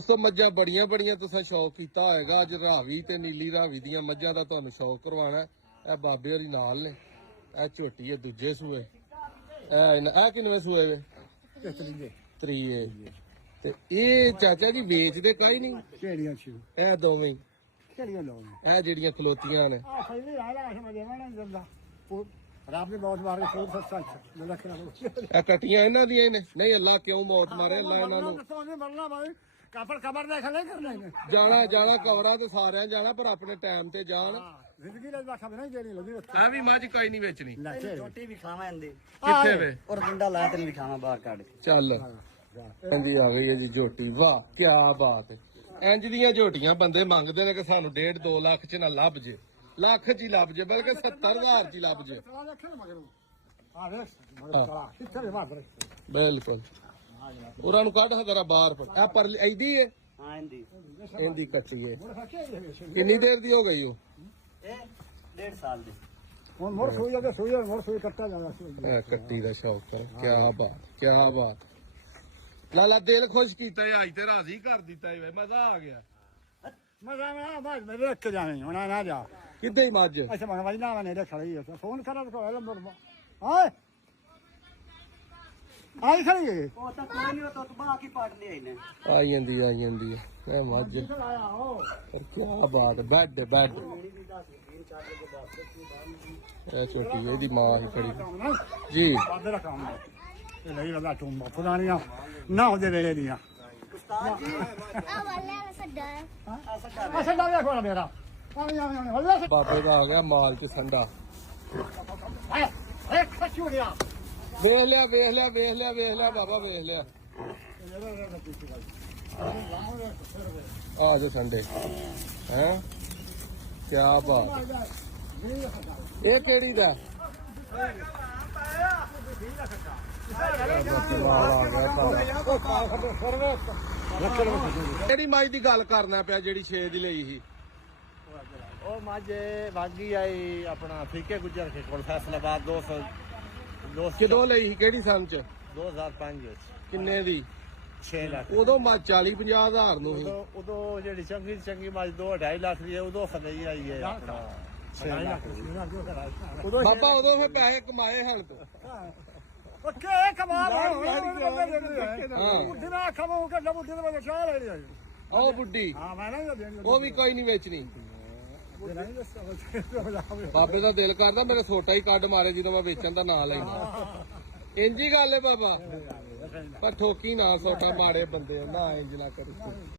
ਦੋਸਤੋ ਮੱਝਾਂ ਬੜੀਆਂ ਬੜੀਆਂ ਤੁਸੀਂ ਸ਼ੌਕ ਕੀਤਾ ਹੋਏਗਾ। ਅੱਜ ਰਾਵੀ ਤੇ ਨੀਲੀ ਰਾਵੀ ਦੀਆਂ ਮੱਝਾਂ ਦਾ ਤੁਹਾਨੂੰ ਸ਼ੌਕ ਕਰਵਾਉਣਾ। ਇਹ ਬਾਬੇ ਹੋਰੀ ਨਾਲ ਨੇ। ਇਹ ਝੋਟੀ ਹੈ ਦੂਜੇ ਸੂਏ। ਇਹ ਕਿੰਨਵੇਂ ਸੂਏ ਵੇ? ਤਰੀਏ। ਤੇ ਇਹ ਚਾਚਾ ਜੀ ਵੇਚਦੇ ਕੋਈ ਨਹੀਂ? ਕਿਹੜੀਆਂ ਛੇ ਇਹ ਦੋਵੇਂ ਕਿਹੜੀਆਂ ਲੋਗ ਇਹ ਜਿਹੜੀਆਂ ਖਲੋਤੀਆਂ ਨੇ ਆ ਪਹਿਲੇ ਆਲਾ ਆਸ਼ਮਾ ਦੇਵਾਣਾ ਜੰਦਾ ਉਹ ਰੱਬ ਨੇ ਬਹੁਤ ਮਾਰੇ ਫੋਰ ਸੱਚਾ ਲੱਖਾਂ ਇਹ ਕਟੀਆਂ ਇਹਨਾਂ ਦੀਆਂ ਹੀ ਨੇ। ਨਹੀਂ ਅੱਲਾ ਕਿਉਂ ਮੌਤ ਮਾਰੇ ਅੱਲਾ ਇਹਨਾਂ ਨੂੰ। ਤੁਹਾਨੂੰ ਮਰਨਾ ਬਾਈ ਕਾਫਰ ਖਬਰ ਦੇ ਖਲੇ ਕਰਨਾ ਇਹਨੇ ਜਾਣਾ ਕਵਰਾਂ ਤੇ ਸਾਰਿਆਂ ਜਾਣਾ ਪਰ ਆਪਣੇ ਟਾਈਮ ਤੇ ਜਾਣ। ਜ਼ਿੰਦਗੀ ਦਾ ਖਬਰ ਨਹੀਂ ਜਿਹੜੀ ਲੱਗੀ ਆ ਵੀ ਮੱਝ ਕੋਈ ਨਹੀਂ ਵੇਚਣੀ। ਛੋਟੀ ਵੀ ਖਾਵਾਂ ਇਹਦੇ ਕਿੱਥੇ ਵੇ? ਔਰ ਡੰਡਾ ਲਾ ਤੈਨੂੰ ਵੀ ਖਾਵਾਂ ਬਾਹਰ ਕੱਢ ਕੇ। ਚੱਲ ਹਾਂਜੀ ਆ ਗਈ ਹੈ ਜੀ ਝੋਟੀ। ਵਾਹ ਕੀ ਬਾਤ ਹੈ। ਇੰਜ ਦੀਆਂ ਝੋਟੀਆਂ ਬੰਦੇ ਮੰਗਦੇ ਨੇ ਕਿ ਸਾਨੂੰ 1.5-2 ਲੱਖ ਚ ਨਾ ਲੱਭ ਜੇ। ਲੱਖ ਚ ਹੀ ਲੱਭ ਜੇ ਬਲਕਿ 70,000 ਚ ਹੀ ਲੱਭ ਜੇ। ਆ ਵੇਖ ਮਗਰ ਕਲਾ ਕਿੱਥੇ ਦੇ ਬਾਹਰ ਬਿਲਕੁਲ ਉਹਨਾਂ ਨੂੰ ਕੱਢ ਹਜ਼ਾਰਾ ਬਾਹਰ ਪਰ ਐਦੀ ਹੈ। ਹਾਂ ਇਹਦੀ ਕੱਟੀ ਹੈ। ਕਿੰਨੀ ਦੇਰ ਦੀ ਹੋ ਗਈ ਉਹ? ਇਹ 1.5 ਸਾਲ ਦੀ। ਹੁਣ ਮੋਰ ਸੋਈ ਜਾ ਸੋਈ ਮੋਰ ਸੋਈ ਕੱਟਾ ਜਾਂਦਾ ਸੀ। ਇਹ ਕੱਟੀ ਦਾ ਸ਼ੌਕ ਹੈ। ਕੀ ਬਾਤ ਲਾਲਾ ਦਿਲ ਖੁਸ਼ ਕੀਤਾ ਹੈ। ਅੱਜ ਤੇ ਰਾਜ਼ੀ ਕਰ ਦਿੱਤਾ ਹੈ। ਮਜ਼ਾ ਆ ਗਿਆ। ਮਜ਼ਾ ਮੈਂ ਬਾਜ ਮੈਂ ਰੱਖ ਕੇ ਜਾਣੀ ਹੁਣ ਨਾ ਜਾ ਕਿੱਦਾਂ ਹੀ ਮੱਝ ਅੱਛਾ ਮੈਂ ਵਜਨਾ ਮੈਂ ਨੇ ਖੜੀ ਹੈ ਫੋਨ ਕਰਾ ਕੋ ਲੰਬਰ ਹਾਂ ਆਈ ਖੜੀ ਹੈ ਉਹ ਤਾਂ ਕੋਈ ਨਹੀਂ, ਉਹ ਤਾਂ ਬਾਹ ਕੀ ਪਾੜ ਲਿਆ ਇਹਨੇ। ਆਈ ਜਾਂਦੀ ਹੈ ਇਹ ਮੱਝ। ਆਇਆ ਹੋ ਪਰ ਕੀ ਬਾਤ। ਬੈੱਡ ਇਹ ਛੋਟੀ ਇਹਦੀ ਮਾਂ ਹੀ ਖੜੀ ਜੀ। ਬਾਦਰ ਕੰਮ ਇਹ ਲਈ ਲਗਾ ਤੂੰ ਪੁਰਾਣੀਆਂ ਨਾ ਉਹਦੇ ਵੇਲੇ ਦੀਆਂ ਉਸਤਾਦ ਜੀ ਆ ਵਾਲਾ ਸੱਡਾ ਆ ਸੱਡਾ ਵੇਖੋ ਨਾ ਮੇਰਾ ਆਵੇਂ ਹੱਲਾ ਬਾਬੇ ਦਾ ਆ ਗਿਆ ਮਾਲ ਚ ਸੰਡਾ। ਏ ਖਸ਼ੂ ਗਿਆ ਵੇਖ ਲਿਆ ਬਾਬਾ ਵੇਖ ਲਿਆ। ਆ ਜੋ ਸੰਡੇ ਹੈ। ਕੀ ਬਾਤ। ਇਹ ਕਿਹੜੀ ਦਾ? ਕਿਹੜੀ ਮੱਝ ਦੀ ਗੱਲ ਕਰਨਾ ਪਿਆ ਜਿਹੜੀ 6 ਦੀ ਲਈ ਸੀ? ਉਹ ਮੱਝ ਵਾਗੀ ਆਈ ਆਪਣਾ ਫੀਕੇ ਗੁੱਜਰ ਕੇ ਕੋਲ ਫੈਸਲਾਬਾਦ 200 ਕਿਦੋਂ ਲਈ ਸੀ? ਕਿਹੜੀ ਸੰਨ ਚ? 2005 ਵਿੱਚ ਕਿੰਨੇ ਦੀ? 6 ਲੱਖ। ਉਦੋਂ ਮੱਝ 40-50 ਹਜ਼ਾਰ ਨੂੰ ਸੀ। ਉਦੋਂ ਜਿਹੜੀ ਚੰਗੀ ਮੱਝ 2-2.5 ਲੱਖ ਦੀ ਹੈ ਉਦੋਂ ਸਗਈ ਆਈ ਹੈ ਆਪਣਾ 6 ਲੱਖ। ਬਾਬਾ ਉਦੋਂ ਫਿਰ ਪੈਸੇ ਕਮਾਏ ਹਨ ਤੂੰ। ਓਕੇ ਕਮਾ ਬੁੱਢੀ ਨਾ ਖਮੋ ਕੇ ਬੁੱਢੀ ਦੇ ਵਿੱਚ ਚਾਹ ਲੈ ਲਿਆ ਉਹ ਬੁੱਢੀ ਹਾਂ ਮੈਂ ਨਾ ਦੇਣੀ ਉਹ ਵੀ ਕੋਈ ਨਹੀਂ ਵੇਚਣੀ। ਨਹੀਂ ਦੱਸਦਾ ਬਾਬੇ ਦਾ ਦਿਲ ਕਰਦਾ ਮੇਰਾ ਛੋਟਾ ਹੀ ਕੱਢ ਮਾਰੇ ਜਦੋਂ ਮੈਂ ਵੇਚਣ ਦਾ ਨਾਂ ਲੈਂਦਾ। ਇੰਜ ਹੀ ਗੱਲ ਹੈ ਬਾਬਾ। ਪਰ ਠੋਕੀ ਨਾ ਛੋਟਾ ਮਾੜੇ ਬੰਦੇ ਨਾ ਇੰਜ ਨਾ ਕਰੀ।